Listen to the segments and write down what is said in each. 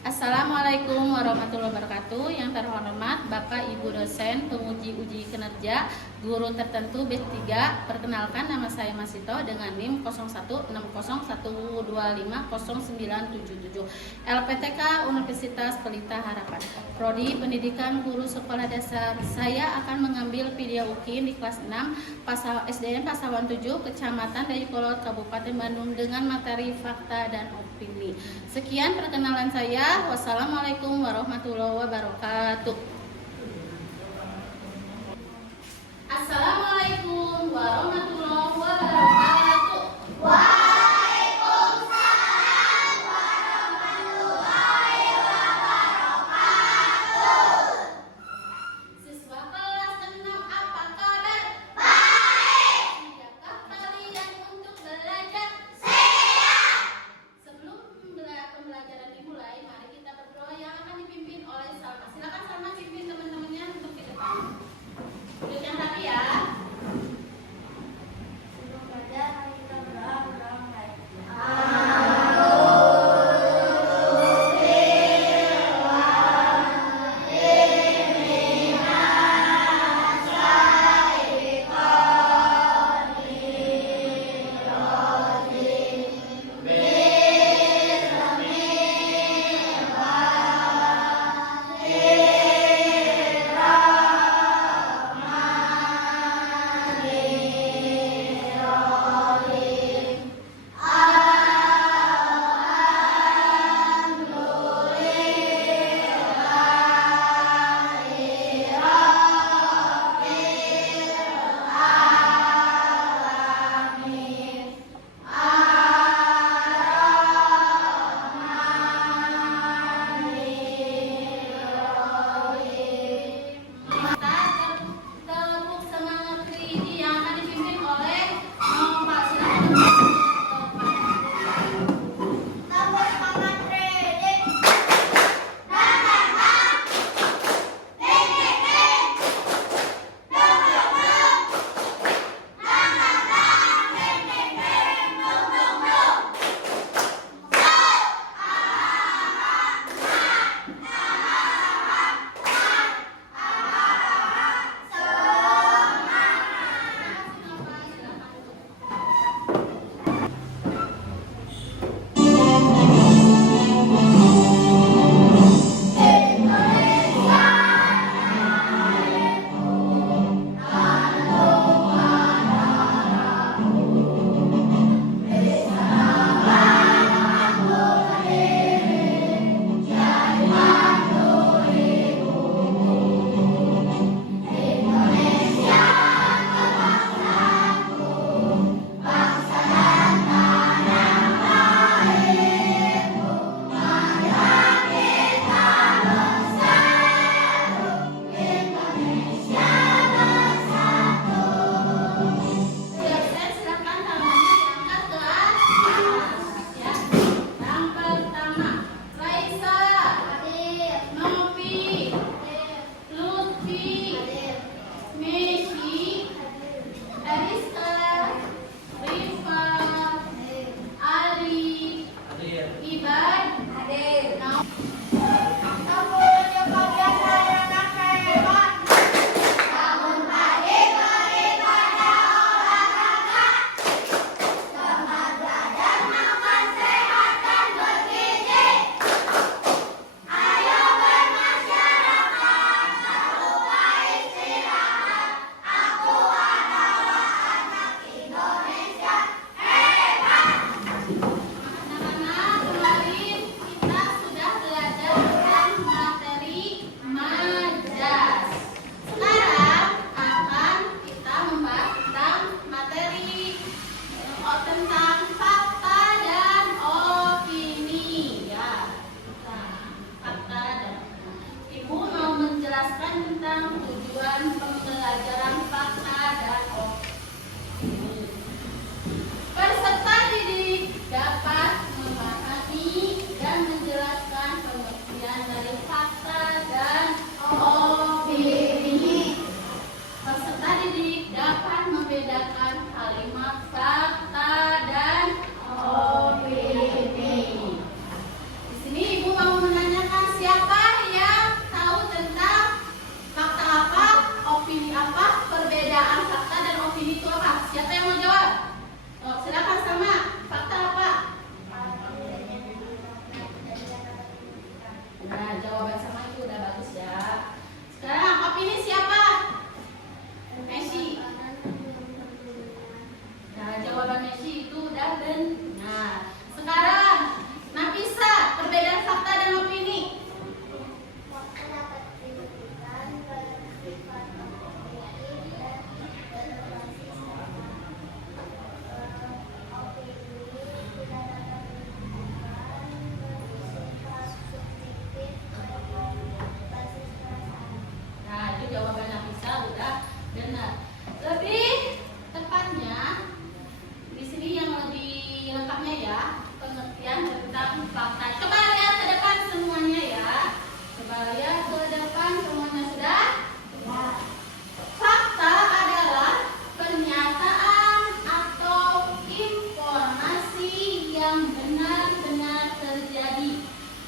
Assalamualaikum warahmatullahi wabarakatuh. Yang terhormat Bapak Ibu dosen penguji uji kinerja guru tertentu B3. Perkenalkan, nama saya Masito dengan NIM 016012500977. LPTK Universitas Pelita Harapan. Prodi Pendidikan Guru Sekolah Dasar. Saya akan mengambil video UKIN di kelas 6 SDN Pasawan 7, Kecamatan Dayakolot, Kabupaten Bandung dengan materi fakta dan opini. Sekian perkenalan saya. Wassalamualaikum warahmatullahi wabarakatuh. Assalamualaikum warahmatullahi wabarakatuh. Waalaikumsalam warahmatullahi wabarakatuh. Siswa kelas 6, apa kabar? Baik. Siapkah kalian untuk belajar? Siap. Sebelum pembelajaran dimulai, mari kita berdoa yang akan dipimpin oleh Salma. Silakan Salma pimpin teman-temannya untuk di depan. Duduk yang rapi ya.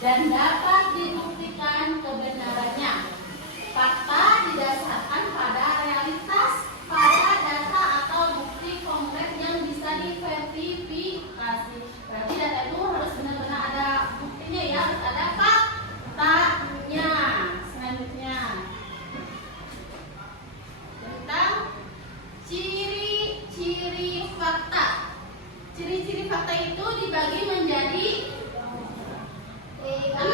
dan dapat dibuktikan kebenarannya. Fakta didasarkan pada realitas, pada data atau bukti konkret yang bisa diverifikasi. Berarti data itu harus benar-benar ada buktinya ya, harus ada faktanya. Selanjutnya tentang ciri-ciri fakta. Ciri-ciri fakta itu dibagi menjadi 6.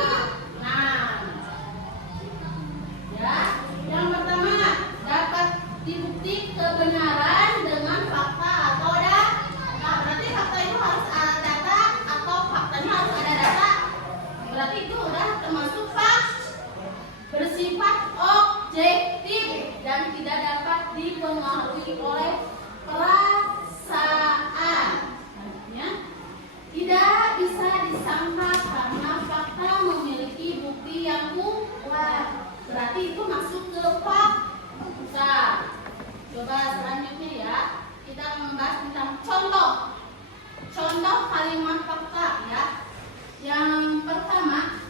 Ya, yang pertama dapat dibukti kebenaran dengan fakta atau data. Nah, berarti fakta itu harus ada data atau faktanya harus ada data. Berarti itu udah termasuk fakta. Bersifat objektif dan tidak dapat dipengaruhi oleh perasaan. Selanjutnya, tidak bisa disangka karena fakta memiliki bukti yang kuat. Berarti itu masuk ke fakta. Coba selanjutnya ya, kita akan membahas tentang contoh kalimat fakta ya. Yang pertama,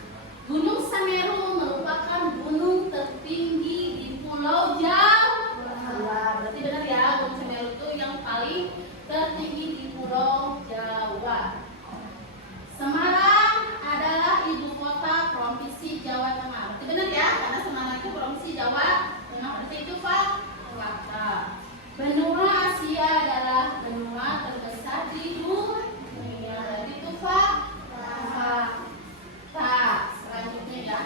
Gunung Semeru merupakan gunung tertinggi di Pulau Jawa. Berarti benar ya, Gunung Semeru itu yang paling tertinggi di Pulau Jawa. Semarang adalah ibu kota provinsi Jawa Tengah. Berarti benar ya, karena Semarang itu provinsi Jawa Tengah. Berarti itu fakta. Benua Asia adalah benua terbesar di dunia. Berarti itu fakta. Selanjutnya ya.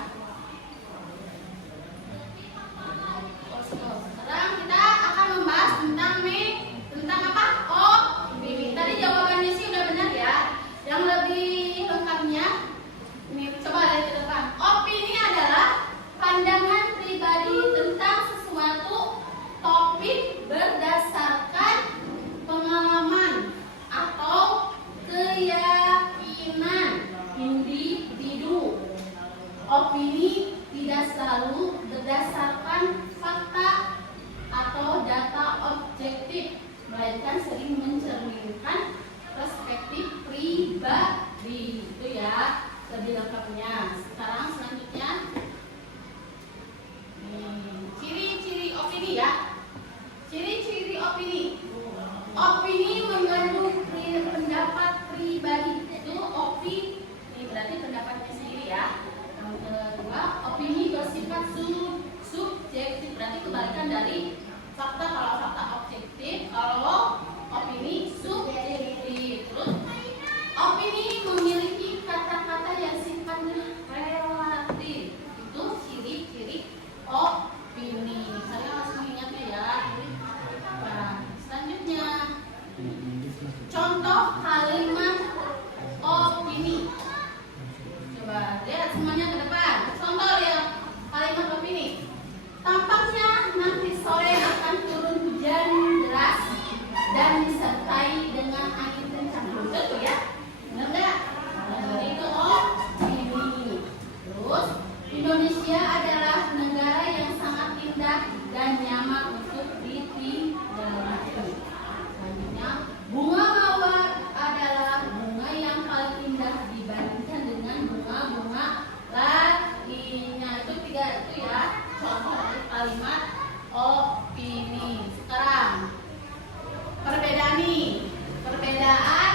Sekarang kita akan membahas tentang apa? Opini. Tadi jawabannya sih udah benar ya. Yang lebih lengkapnya ini coba lihat ke depan. Opini adalah pandangan pribadi tentang sesuatu topik berdasarkan pengalaman atau keyakinan individu. Opini tidak selalu berdasarkan fakta atau data objektif, melainkan sering mencerminkan perspektif pribadi. Itu ya lebih lengkapnya. Sekarang selanjutnya ciri-ciri opini ya. Ciri-ciri opini. Opini mengandung pendapat pribadi. Itu opini berarti pendapatnya sendiri ya. Yang kedua, opini bersifat subjektif. Berarti kebalikan dari fakta. Kalau fakta objektif, kalau opini subjektif. Terus opini memiliki kata-kata yang sifatnya relatif. Itu ciri-ciri opini. Saya harus mengingatnya ya. Nah, selanjutnya contoh kalimat opini. Coba lihat semuanya ke depan. Contoh ya kalimat opini. Tampaknya nanti sore akan turun hujan deras dan disertai dengan angin kencang. Betul ya? Benar nggak? Itu opini. Terus Indonesia adalah negara yang sangat indah dan nyaman untuk ditinggali. Selanjutnya, bunga mawar adalah bunga yang paling indah dibandingkan dengan bunga-bunga lainnya. Itu tiga itu ya contoh dari kalimat opini. Sekarang perbedaan nih, perbedaan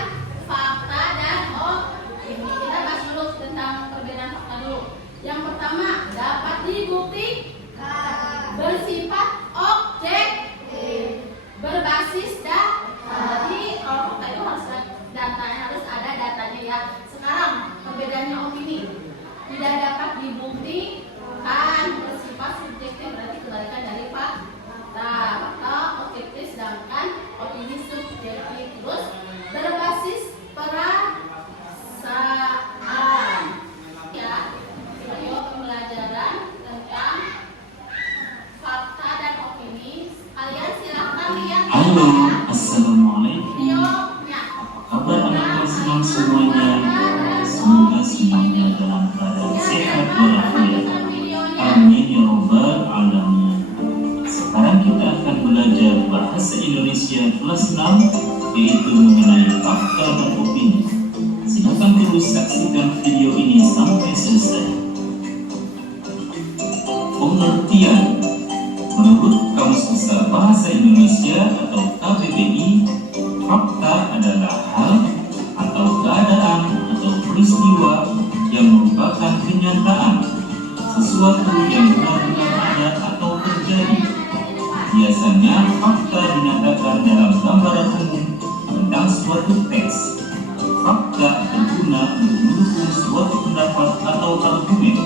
fakta dan opini. Kita bahas dulu tentang perbedaan fakta dulu. Yang pertama, dapat dibuktikan, bersifat objektif, berbasis data. Jadi kalau fakta itu harus datanya, harus ada datanya ya. Sekarang perbedaannya opini, tidak dapat dibuktikan, bersifat subjektif. Berarti kebalikan dari fakta. Fakta objektif sedangkan opini subjektif. Terus berbasis perasaan ya. Video pembelajaran tentang fakta dan opini. Kalian silahkan lihat Halo, Assalamualaikum. videonya. Apa kabar anak-anak senang semuanya? Semoga semuanya dalam keadaan sehat walafiat. Amin ya rabbal alamin. Sekarang kita akan belajar bahasa Indonesia kelas 6, yaitu mengenai fakta dan opini. Silakan terus saksikan video ini sampai selesai. Pengertian. Menurut Kamus Besar Bahasa Indonesia atau KBBI, fakta adalah hal atau keadaan atau peristiwa yang merupakan kenyataan, sesuatu yang benar-benar ada atau terjadi. Biasanya fakta dinyatakan dalam gambaran umum tentang suatu teks. Fakta berguna untuk mendukung suatu pendapat atau argumen.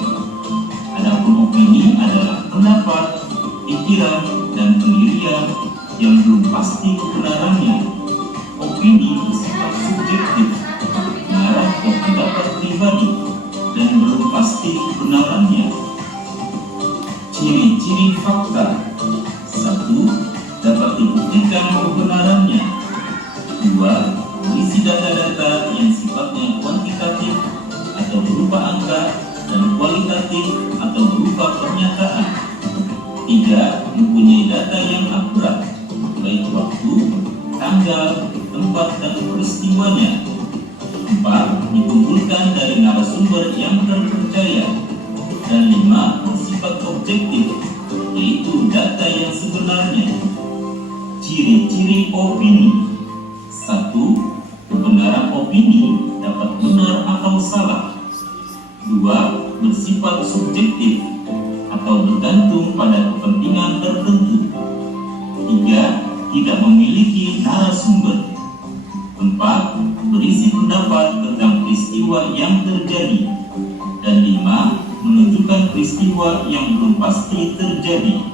Adapun opini adalah pendapat, pikiran, dan pendirian yang belum pasti kebenarannya. Opini bersifat subjektif, mengarah ke pendapat pribadi, dan belum pasti kebenarannya. Ciri-ciri fakta: 1. Dapat dibuktikan kebenarannya. 2. Berisi data-data yang sifatnya kuantitatif atau berupa angka, dan kualitatif atau berupa pernyataan. 3. Mempunyai data yang akurat, baik waktu, tanggal, tempat, dan peristiwanya. 4. Dikumpulkan dari narasumber yang terpercaya. Dan 5. Bersifat objektif, yaitu data yang sebenarnya. Ciri-ciri opini: 1. Kebenaran opini dapat benar atau salah. 2. Bersifat subjektif atau bergantung pada kepentingan tertentu. 3. Tidak memiliki narasumber. 4. Berisi pendapat tentang peristiwa yang terjadi. Dan 5. Menunjukkan peristiwa yang belum pasti terjadi.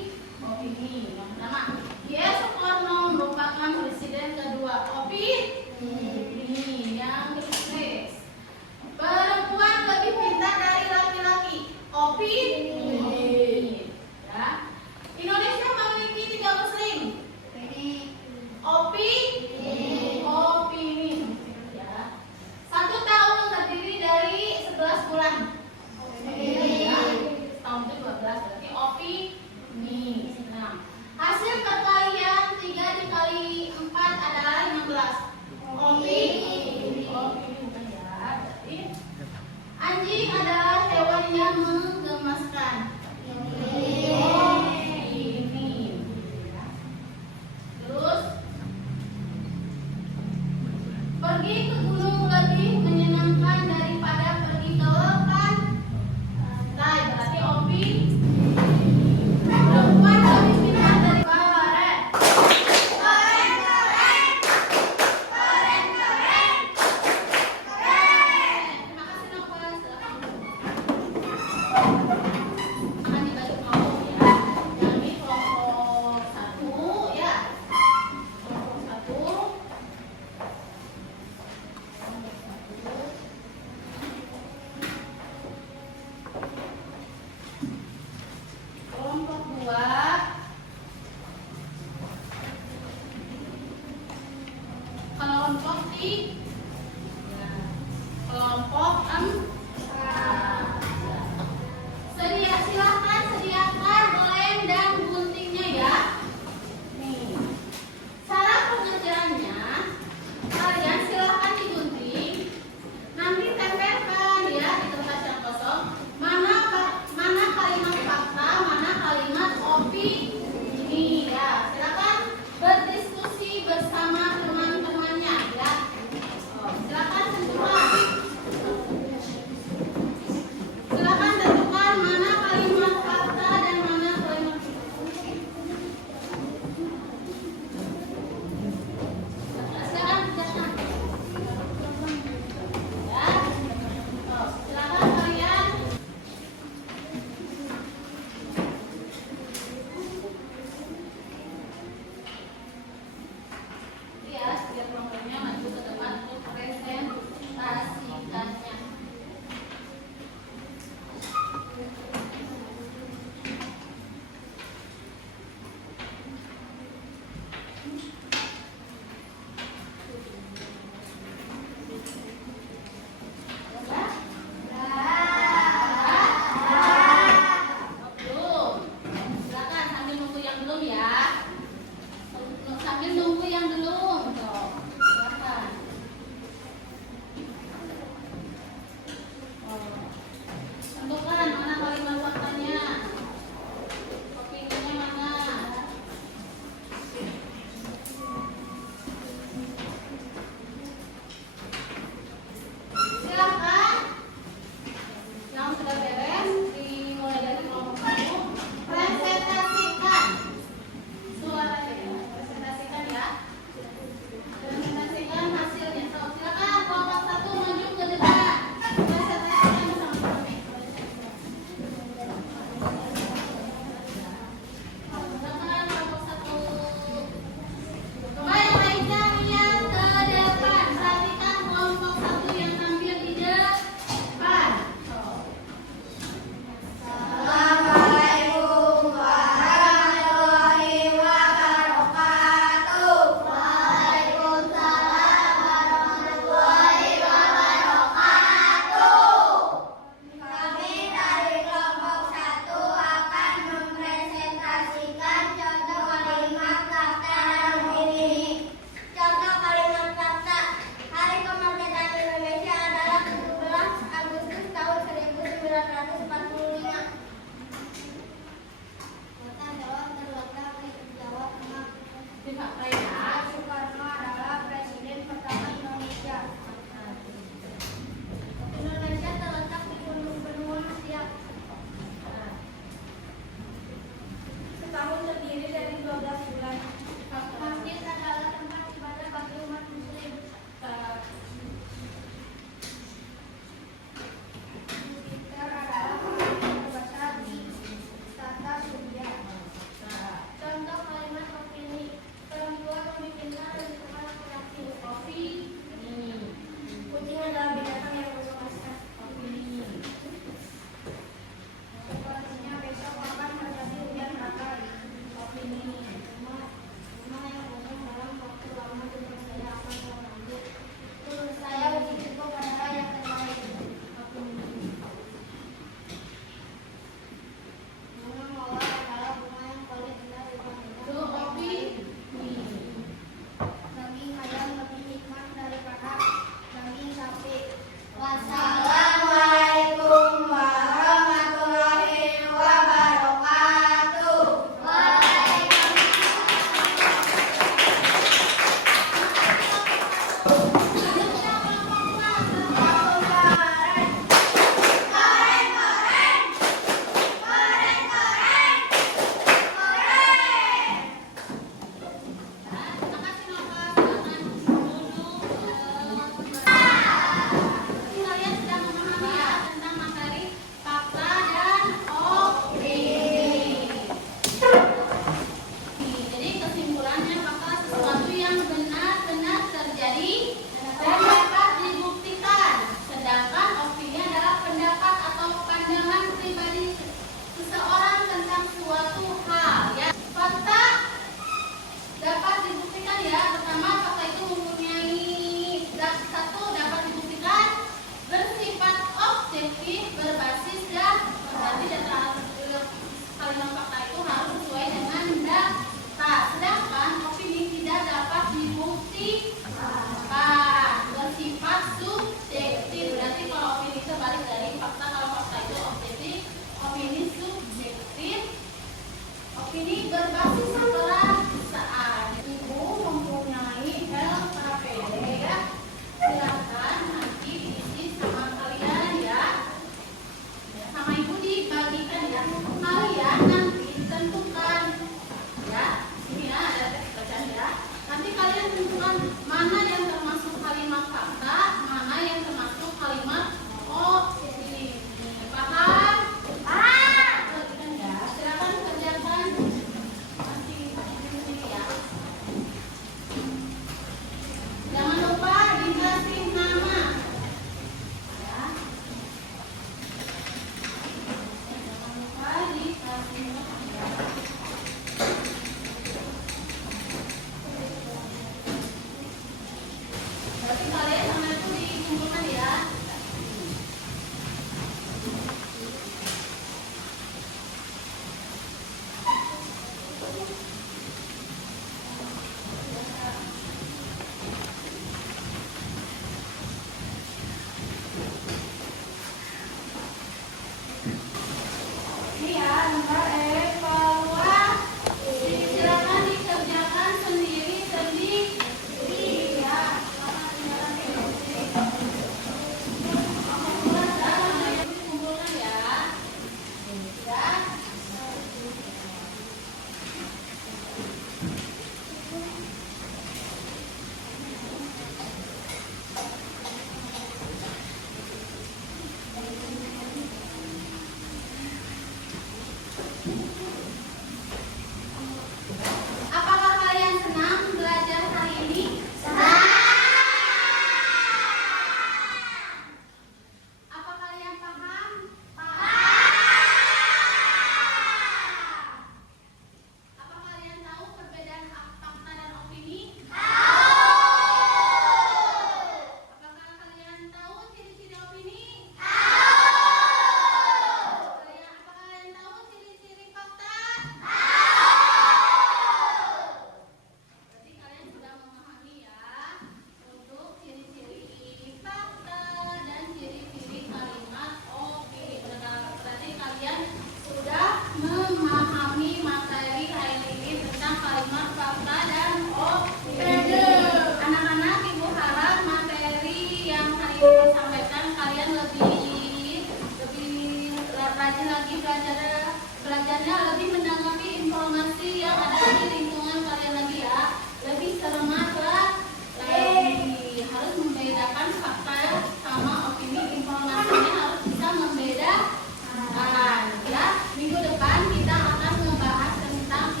belajarnya lebih menanggapi informasi yang ada di lingkungan kalian lagi ya. Lebih semangat lah. Lebih harus membedakan fakta sama opini, informasinya harus bisa membedakan ya. Minggu depan kita akan membahas tentang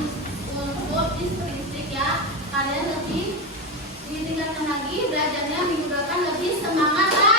unsur intrinsik ya. Kalian lebih ditingkatkan lagi belajarnya minggu depan, lebih semangat lah.